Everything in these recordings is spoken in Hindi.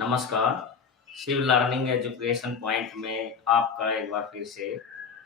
नमस्कार। शिव लर्निंग एजुकेशन पॉइंट में आपका एक बार फिर से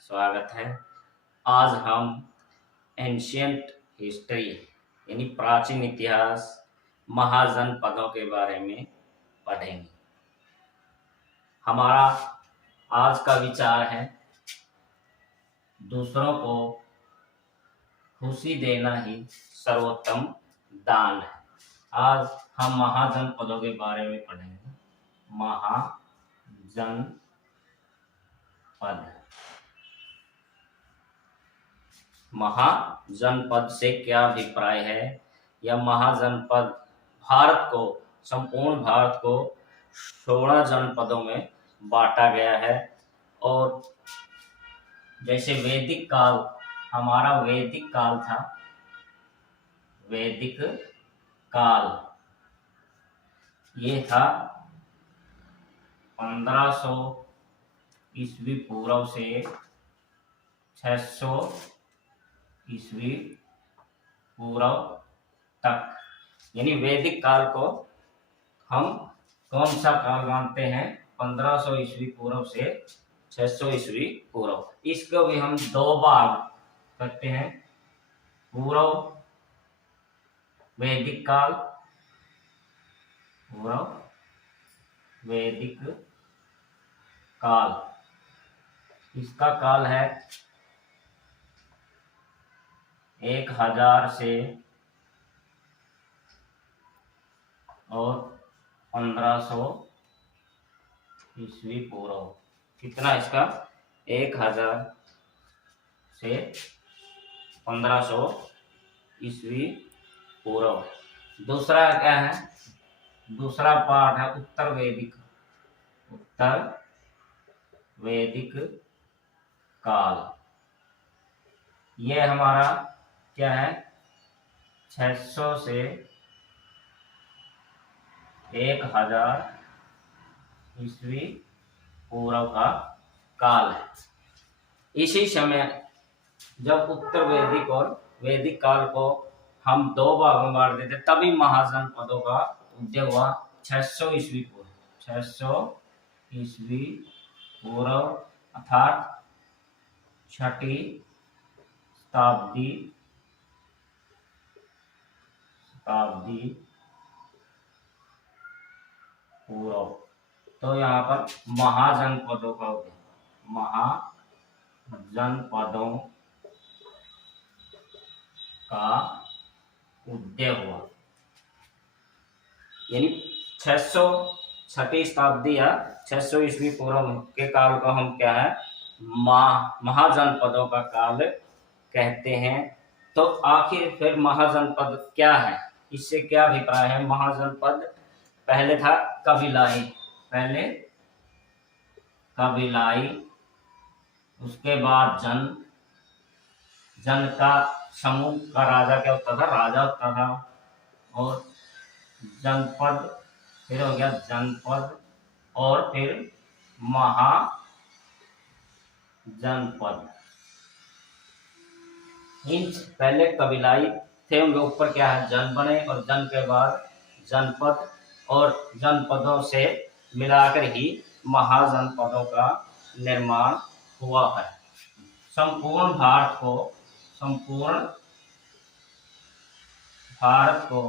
स्वागत है। आज हम एंशियंट हिस्ट्री यानी प्राचीन इतिहास महाजनपदों के बारे में पढ़ेंगे। हमारा आज का विचार है दूसरों को खुशी देना ही सर्वोत्तम दान है। आज हम महाजनपदों के बारे में पढ़ेंगे। महाजनपद महाजनपद से क्या अभिप्राय है? यह महाजनपद संपूर्ण भारत को 16 जनपदों में बांटा गया है। और जैसे वैदिक काल, हमारा वैदिक काल था, वैदिक काल ये था 1500 ईस्वी पूर्व से 600 ईस्वी पूर्व तक, यानी वैदिक काल को हम कौन सा काल मानते हैं? 1500 ईस्वी पूर्व से 600 ईस्वी पूर्व। इसको भी हम दो भाग करते हैं, पूर्व वैदिक काल, पूर्व वैदिक काल। इसका काल है 1000 से और 1500 ईस्वी पूर्व। कितना इसका? 1000 से 1500 ईस्वी पूर्व। दूसरा क्या है? दूसरा पार्ट है उत्तर वैदिक काल। यह हमारा क्या है? 600 से 1000 ईस्वी पूर्व का काल है। इसी समय जब उत्तर वैदिक और वैदिक काल को हम दो भागों में बांट देते, तभी महाजनपदों का उदय हुआ 600 ईस्वी पूर्व। 600 ईस्वी पूर्व अर्थात 6ठी शताब्दी पूर्व। तो यहाँ पर महाजनपदों का उदय, महाजनपदों का उदय हुआ, यानी 600 छठी शताब्दी या 600 ईस्वी पूर्व के काल को हम क्या है? महाजनपदों का काल कहते हैं। तो आखिर फिर महाजनपद क्या है? इससे क्या अभिप्राय है? महाजनपद पहले था कबीलाई, उसके बाद जन का समूह का राजा क्या होता था? राजा होता था। और जनपद, फिर हो गया जनपद, और फिर महाजनपद। पहले कबीलाई थे, उनके ऊपर क्या है? जन बने, और जन के बाद जनपद, और जनपदों से मिलाकर ही महाजनपदों का निर्माण हुआ है। संपूर्ण भारत को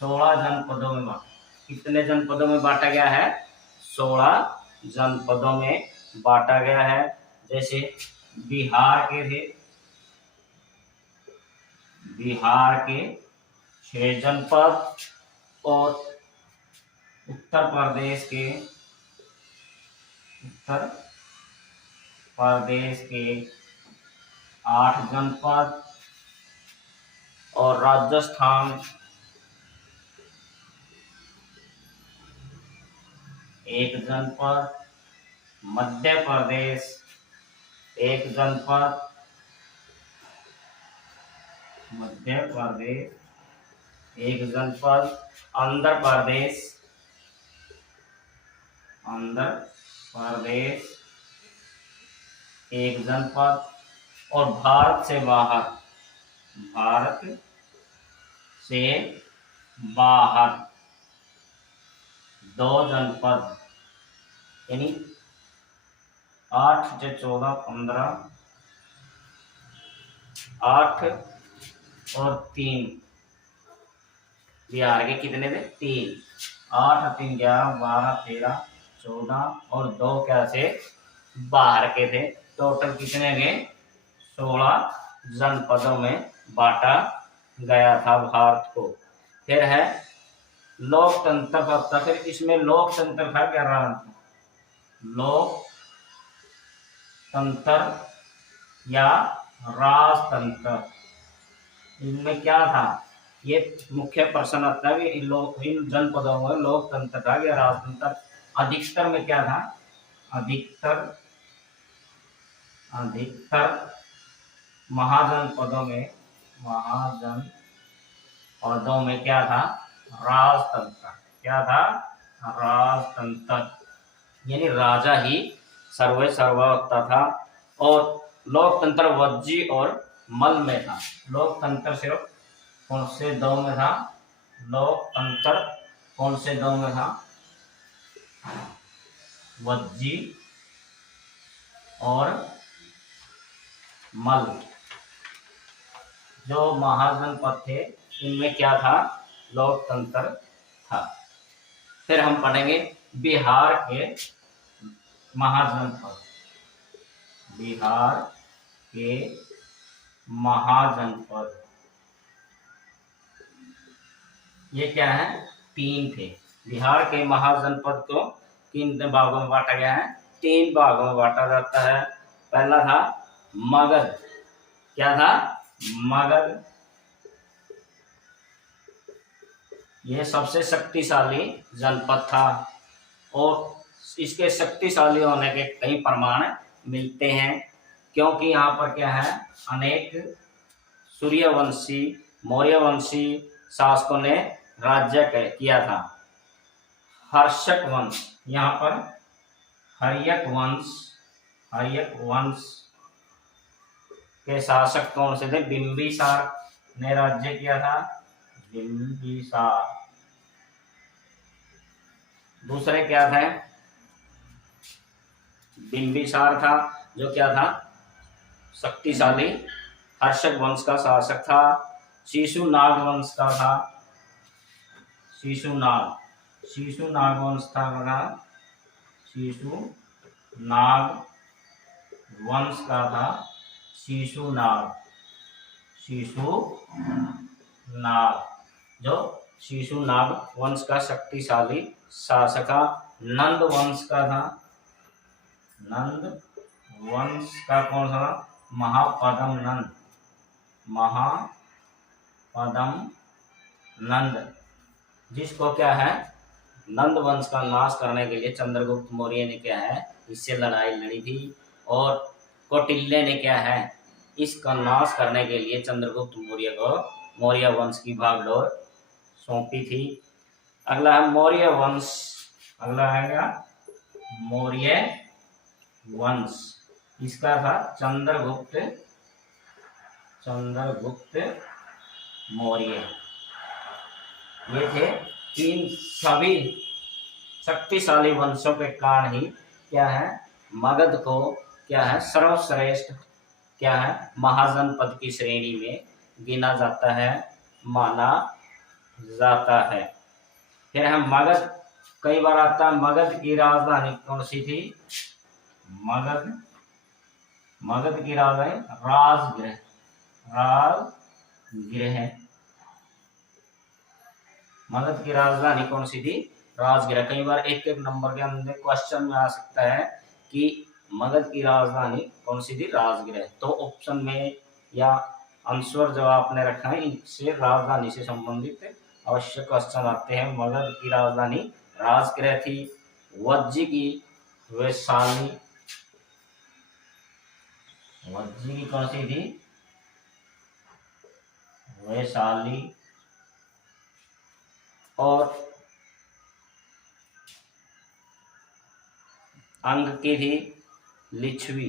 16 जनपदों में बांटा। कितने जनपदों में बांटा गया है? 16 जनपदों में बांटा गया है। जैसे बिहार के 6 जनपद, और उत्तर प्रदेश के 8 जनपद, और राजस्थान 1 जनपद, मध्य प्रदेश 1 जनपद, आंध्र प्रदेश 1 जनपद, और भारत से बाहर, 2 जनपद यानी 8 से 14 15, 8 और 3 बिहार के कितने थे? 3, 8 3 11 12 13 14 और 2 क्या थे? बाहर के थे। टोटल कितने गए? 16 जनपदों में बांटा गया था भारत को। फिर है लोकतंत्र का था। फिर इसमें लोकतंत्र था क्या? लोकतंत्र या राजतंत्र, इनमें क्या था? ये मुख्य प्रश्न आता है इन जनपदों में लोकतंत्र था या राजतंत्र। अधिकतर में क्या था? अधिकतर महाजनपदों में क्या था? राजतंत्र। क्या था? राजतंत्र, यानी राजा ही सर्वोत्ता था। और लोकतंत्र वज्जी और मल में था। लोकतंत्र सिर्फ कौन से 2 में था? लोकतंत्र कौन से 2 में था? वज्जी और मल। जो महाजनपद थे इनमें क्या था? लोकतंत्र था। फिर हम पढ़ेंगे बिहार के महाजनपद। बिहार के महाजनपद ये क्या है? 3 थे। बिहार के महाजनपद को 3 भागों में बांटा गया है। 3 भागों में बांटा जाता है। पहला था मगध। क्या था? मगध। यह सबसे शक्तिशाली जनपद था और इसके शक्तिशाली होने के कई प्रमाण मिलते हैं, क्योंकि यहाँ पर क्या है? अनेक सूर्यवंशी मौर्यवंशी शासकों ने राज्य किया था। हर्षक वंश, यहाँ पर हर्यक वंश के शासक कौन से थे? बिंबिसार ने राज्य किया था। बिंबिसार। दूसरे क्या थे? बिंबिसार था जो क्या था? शक्तिशाली हर्षक वंश का शासक था। शिशुनाग वंश का था। शिशुनाग वंश था। शिशुनाग वंश का था। शिशुनाग जो शिशुनाग वंश का शक्तिशाली शासक। नंद वंश का था। नंद वंश का कौन सा? महापद्म नंद, जिसको क्या है? नंद वंश का नाश करने के लिए चंद्रगुप्त मौर्य ने क्या है? इससे लड़ाई लड़ी थी। और कौटिल्य ने क्या है? इसका नाश करने के लिए चंद्रगुप्त मौर्य को मौर्य वंश की भागडोर सौंपी थी। अगला है मौर्य वंश। अगला है क्या? मौर्य वंश। इसका था चंद्रगुप्त मौर्य। ये थे 3 सभी शक्तिशाली वंशों के कारण ही क्या है? मगध को क्या है? सर्वश्रेष्ठ क्या है? महाजनपद की श्रेणी में गिना जाता है, माना जाता है। फिर हम मगध कई बार आता है। मगध की राजधानी कौन सी थी? मगध की राजधानी राजगृह। मगध की राजधानी कौन सी थी? राजगृह। कई बार एक नंबर के अंदर क्वेश्चन में आ सकता है कि मगध की राजधानी कौन सी थी? राजगृह। तो ऑप्शन में या आंसर जो आपने रखा है इससे राजधानी से संबंधित अवश्य क्वेश्चन आते हैं। मगध की राजधानी राजगृह थी। वज्जी की वैशाली कौन सी थी? वैशाली। और अंग की थी लिच्छवी।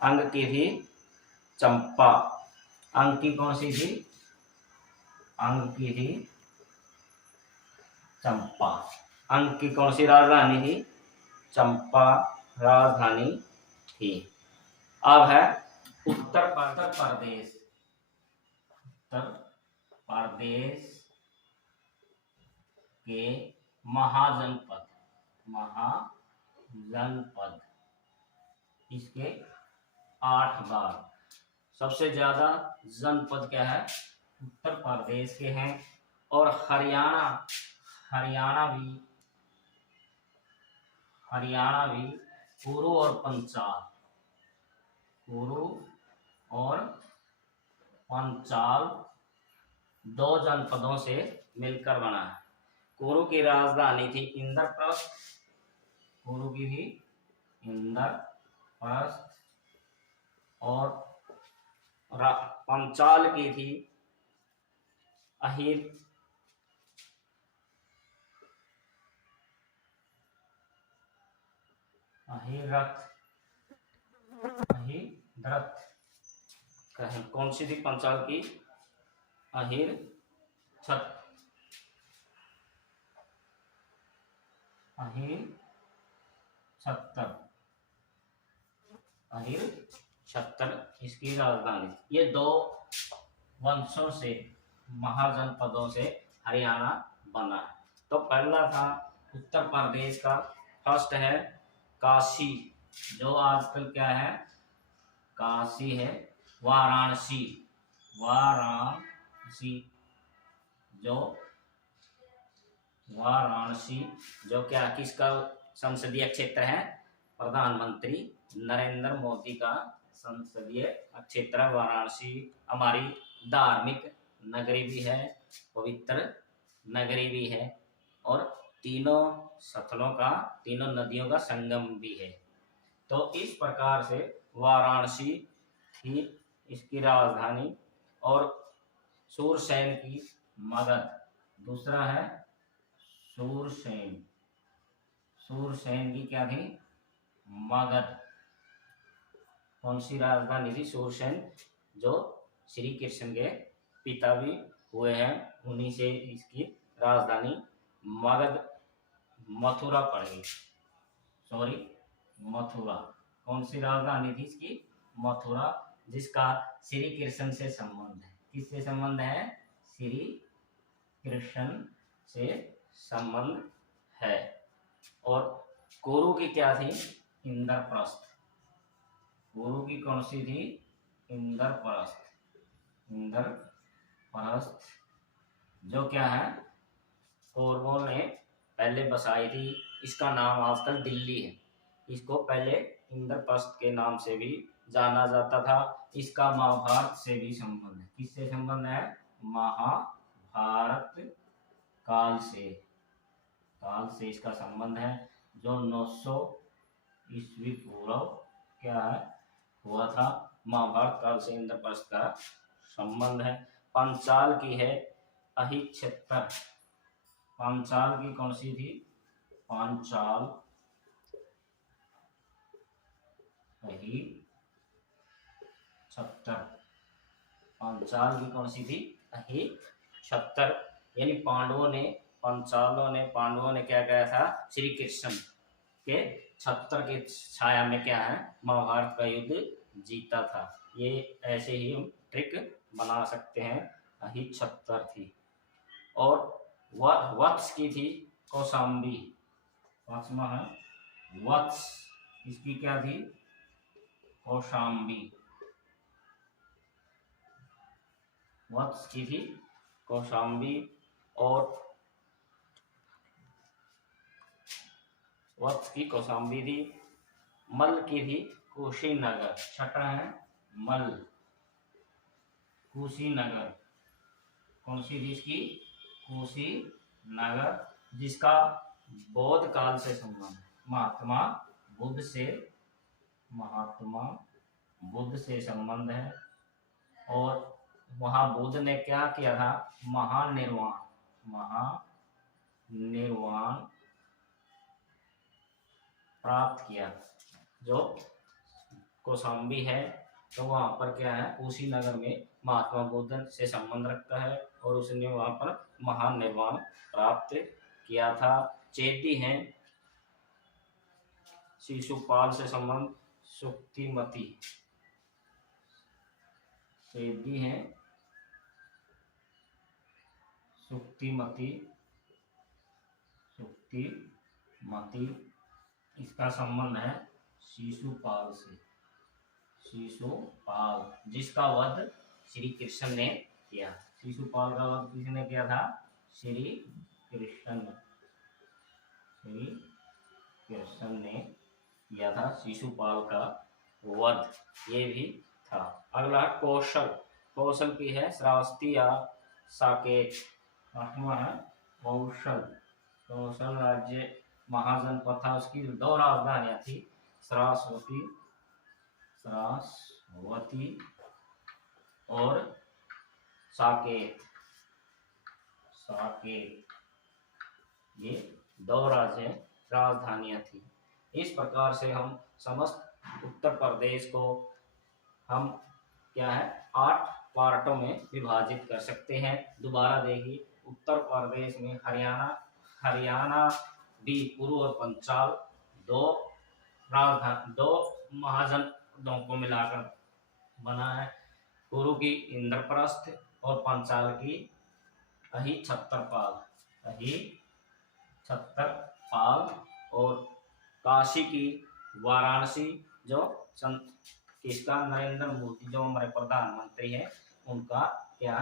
अंग की थी चंपा। अंग की कौन सी थी? अंग की थी चंपा। अंक की कौन सी राजधानी थी? चंपा राजधानी थी। अब है उत्तर प्रदेश। उत्तर प्रदेश के महाजनपद, महाजनपद इसके 8 बार। सबसे ज्यादा जनपद क्या है? उत्तर प्रदेश के हैं। और हरियाणा भी कुरु और पंचाल 2 जनपदों से मिलकर बना है। कुरु की राजधानी थी इंद्रप्रस्थ, कुरु की थी इंद्रप्रस्थ, और पंचाल की थी अहिरथ। कौन सी थी पंचाल की? अहिरछत्तर इसकी राजधानी। ये 2 वंशों से, महाजनपदों से हरियाणा बना है। तो पहला था उत्तर प्रदेश का, फर्स्ट है काशी, जो आजकल क्या है? काशी है। वाराणसी जो क्या किसका संसदीय क्षेत्र है? प्रधानमंत्री नरेंद्र मोदी का संसदीय क्षेत्र वाराणसी। हमारी धार्मिक नगरी भी है, पवित्र नगरी भी है, और तीनों नदियों का संगम भी है। तो इस प्रकार से वाराणसी थी इसकी राजधानी। और सूरसेन की मगध, दूसरा है सूरसेन की क्या थी? मगध। कौन सी राजधानी थी? सूरसेन, जो श्री कृष्ण के पिता भी हुए हैं, उन्हीं से इसकी राजधानी मगध, मथुरा पड़ गई। मथुरा। कौन सी राजधानी थी इसकी? मथुरा, जिसका श्री कृष्ण से संबंध है। किससे संबंध है? श्री कृष्ण से संबंध है। और कुरु की क्या थी? इंद्रप्रस्थ। कुरु की कौन सी थी? इंद्रप्रस्थ, जो क्या है? कौरवों ने पहले बसाई थी। इसका नाम आजकल दिल्ली है। इसको पहले इंद्रप्रस्थ के नाम से भी जाना जाता था। इसका महाभारत से भी संबंध है। किससे संबंध है? महाभारत काल से इसका संबंध है, जो 900 ईस्वी पूर्व क्या है हुआ था। महाभारत काल से इंद्रप्रस्थ का संबंध है। पंचाल की है अहिच्छत्तर। पंचाल की कौन सी थी? पंचाल अहिच्छत्तर। पंचाल की कौन सी थी? अहिच्छत्तर। यानी पांडवों ने क्या किया था? श्री कृष्ण के छत्र के छाया में क्या है? महाभारत का युद्ध जीता था। ये ऐसे ही हम ट्रिक बना सकते हैं। अहिच्छत्तर थी। और वत्स की थी कौशाम्बी। वत्स, इसकी क्या थी? कौशाम्बी। वत्स की थी कौशाम्बी। और वत्स की कौशाम्बी थी। मल की थी कुशीनगर। छठा है मल, कुशीनगर। कौन सी थी इसकी? कुशीनगर, जिसका बौद्ध काल से संबंध है। महात्मा बुद्ध से संबंध है। और वहां बुद्ध ने क्या किया था? महानिर्वाण प्राप्त किया। जो कौशाम्बी है, तो वहां पर क्या है? कुशीनगर में महात्मा बुद्ध से संबंध रखता है, और उसने वहां पर महान निर्वाण प्राप्त किया था। चेदी हैं शिशुपाल से संबंध सुक्तिमती, चेदी हैं सुक्तिमती, सुक्तिमती इसका संबंध है शिशुपाल से, शिशुपाल जिसका वध श्री कृष्ण ने किया। शिशुपाल का वध किसने किया था? श्री कृष्ण ने किया था शिशुपाल का वध, ये भी था। अगला कौशल, कौशल की है श्रावस्ती या साकेत। आठवां है कौशल, कौशल राज्य महाजनपद था, उसकी 2 राजधानियां थी, श्रावस्ती और साकेत, ये 2 राजधानियां थी। इस प्रकार से हम समस्त उत्तर प्रदेश को हम क्या है 8 पार्टों में विभाजित कर सकते हैं। दोबारा देखिए, उत्तर प्रदेश में हरियाणा भी पूर्व और पंचाल 2 महाजनपदों को मिलाकर बना है। पूर्व की इंद्रप्रस्थ और पंचाल की छत्रपाल और काशी की वाराणसी जो किसका नरेंद्र मोदी जो हमारे प्रधानमंत्री हैं उनका क्या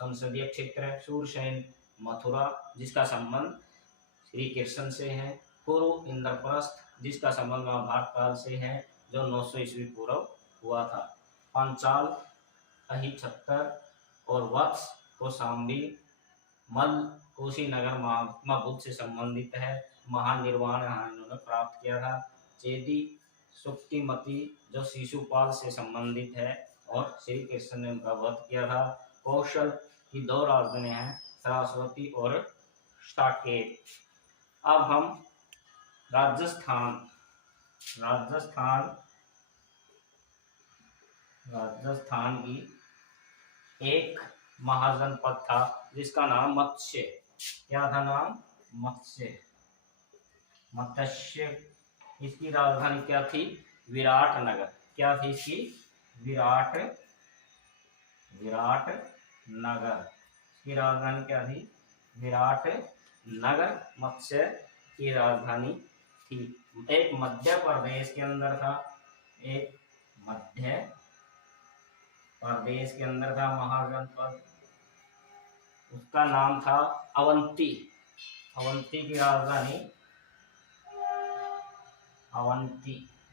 संसदीय क्षेत्र है। सूरसेन मथुरा जिसका संबंध श्री कृष्ण से है। पूर्व इंद्रप्रस्थ जिसका संबंध महाभारत काल से है जो 900 ईस्वी पूर्व हुआ था। पंचाल अहिछत्तर और वत्स कौशाम्बी मल कुशीनगर महात्मा बुद्ध से संबंधित है। महानिर्वाण इन्होंने प्राप्त किया था। चेदी सुक्तिमती जो शिशुपाल से संबंधित है और श्री कृष्ण ने उनका वध किया था। कौशल की 2 राजधानियां हैं, सरस्वती और साकेत। अब हम राजस्थान की एक महाजनपद था जिसका नाम मत्स्य, क्या था नाम? मत्स्य। इसकी राजधानी क्या थी? विराटनगर। क्या थी इसकी? विराटनगर। इसकी राजधानी क्या थी? विराटनगर मत्स्य की राजधानी थी। एक मध्य प्रदेश के अंदर था, महाजनपद, उसका नाम था अवंती। अवंती की राजधानी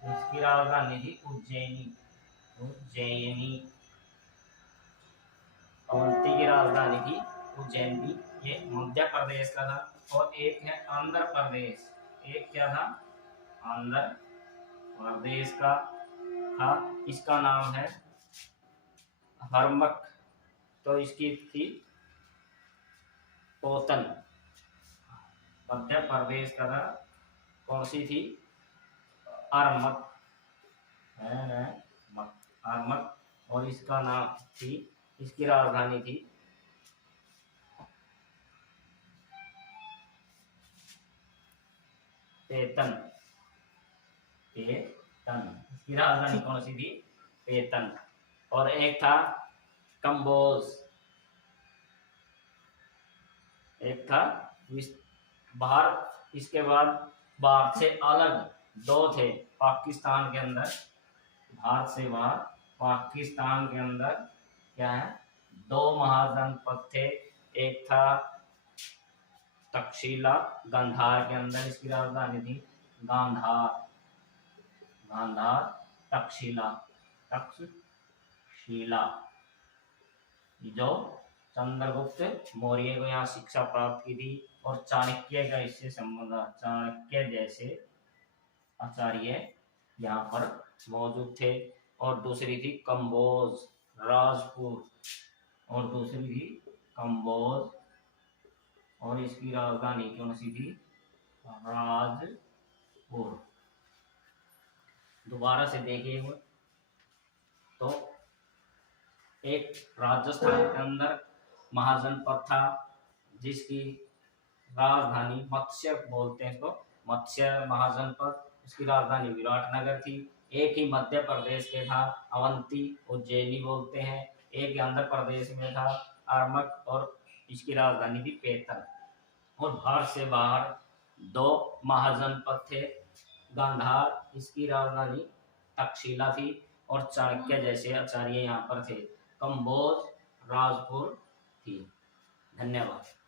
इसकी राजधानी थी उज्जैनी। अवंती की राजधानी थी उज्जैनी। ये मध्य प्रदेश का था। और एक है आंध्र प्रदेश, एक क्या था? आंध्र प्रदेश का था, इसका नाम है हरमक। तो इसकी थी पोतन। मध्य प्रदेश का था, कौन सी थी? अरमक, और इसका नाम थी, इसकी राजधानी थी पेतन। इसकी राजधानी कौन सी थी? पेतन। और एक था कंबोज, एक था भारत। इसके बाद भारत से अलग 2 थे पाकिस्तान के अंदर, भारत से बाहर पाकिस्तान के अंदर क्या है 2 महाजनपद थे। एक था तक्षशिला गांधार के अंदर, इसकी राजधानी थी गांधार। तक्षशिला जो चंद्रगुप्त मौर्य को यहाँ शिक्षा प्राप्त की थी और चाणक्य का इससे संबंध, चाणक्य जैसे आचार्य यहाँ पर मौजूद थे। और दूसरी थी कंबोज राजपुर, और दूसरी थी कंबोज, और इसकी राजधानी कौन सी थी? राजपुर। दोबारा से देखिए तो एक राजस्थान के अंदर महाजनपद था जिसकी राजधानी मत्स्य बोलते हैं इसको, मत्स्य महाजनपद, इसकी राजधानी विराटनगर थी। एक ही मध्य प्रदेश के था, अवंती उज्जैनी बोलते हैं। एक आंध्र प्रदेश में था, अर्मक, और इसकी राजधानी थी पेतन। और भारत से बाहर 2 महाजनपद थे, गांधार, इसकी राजधानी तक्षशिला थी, और चाणक्य जैसे आचार्य यहाँ पर थे। कंबोज, राजपुर थी। धन्यवाद।